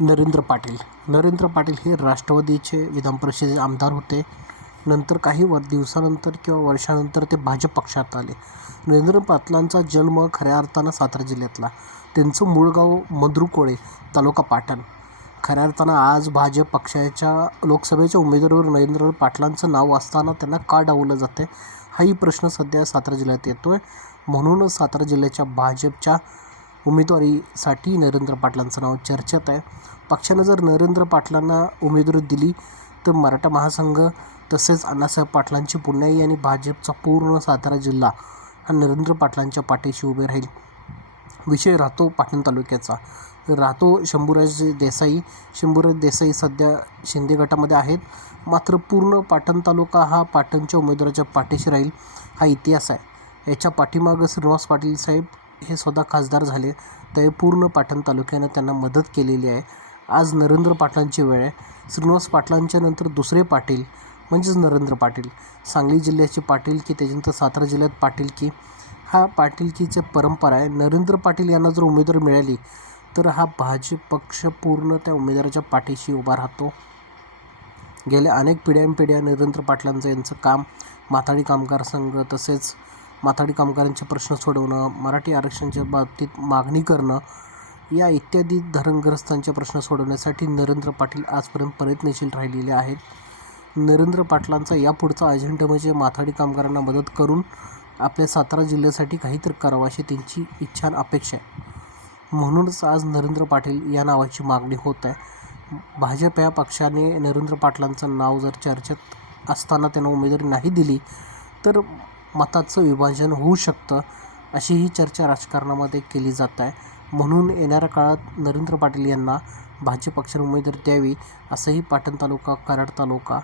नरेंद्र पाटील. नरेंद्र पाटील हे राष्ट्रवादीचे विधान परिषदेचे आमदार होते. नंतर काही वर दिवसानंतर किंवा वर्षानंतर ते भाजप पक्षात आले. नरेंद्र पाटलांचा जन्म खऱ्या अर्थानं सातारा जिल्ह्यातला. त्यांचं मूळ गाव मद्रुकोळे तालुका पाटण. खऱ्या अर्थानं आज भाजप पक्षाच्या लोकसभेच्या उमेदवारीवर नरेंद्र पाटलांचं नाव असताना त्यांना का डावलं जाते हाही प्रश्न सध्या सातारा जिल्ह्यात येतो आहे म्हणूनच सातारा जिल्ह्याच्या भाजपच्या उमेदवारीसाठी नरेंद्र पाटलांचं नाव चर्चेत आहे. पक्षानं जर नरेंद्र पाटलांना उमेदवारी दिली तर मराठा महासंघ तसेच अण्णासाहेब पाटलांची पुण्याई आणि भाजपचा पूर्ण सातारा जिल्हा हा नरेंद्र पाटलांच्या पाठीशी उभे राहील. विषय राहतो पाटण तालुक्याचा. राहतो शंभूराज देसाई. शंभूराज देसाई सध्या शिंदे गटामध्ये आहेत. मात्र पूर्ण पाटण तालुका हा पाटणच्या उमेदवाराच्या पाठीशी राहील हा इतिहास आहे. याच्या पाठीमागं श्रीनिवास पाटील साहेब हे स्वतः खासदार झाले. ते पूर्ण पाटण तालुक्यानं त्यांना मदत केलेली आहे. आज नरेंद्र पाटलांची वेळ आहे. श्रीनिवास पाटलांच्या नंतर दुसरे पाटील म्हणजेच नरेंद्र पाटील. सांगली जिल्ह्याचे पाटील की त्याच्यानंतर सातारा जिल्ह्यात पाटील की. हा पाटीलकीची परंपरा आहे. नरेंद्र पाटील यांना जर उमेदवार मिळाली तर हा भाजप पक्ष पूर्ण त्या उमेदवाराच्या पाठीशी उभा राहतो. गेल्या अनेक पिढ्यानपिढ्या नरेंद्र पाटलांचं यांचं काम माथाडी कामगार संघ तसेच माथाडी कामगारांचे प्रश्न सोडवणं मराठी आरक्षणाच्या बाबतीत मागणी करणं या इत्यादी धरणग्रस्तांचे प्रश्न सोडवण्यासाठी नरेंद्र पाटील आजपर्यंत प्रयत्नशील राहिलेले आहेत. नरेंद्र पाटलांचा यापुढचा अजेंडा म्हणजे माथाडी कामगारांना मदत करून आपल्या सातारा जिल्ह्यासाठी काहीतरी करावं अशी त्यांची इच्छा आणि अपेक्षा आहे. म्हणूनच आज नरेंद्र पाटील या नावाची मागणी होत आहे. भाजप या पक्षाने नरेंद्र पाटलांचं नाव जर चर्चेत असताना त्यांना उमेदवारी नाही दिली तर मताचं विभाजन होऊ शकतं अशी ही चर्चा राजकारणामध्ये केली जात आहे. म्हणून येणाऱ्या काळात नरेंद्र पाटील यांना भाजप पक्षाने उमेदवारी द्यावी असंही पाटण तालुका कराड तालुका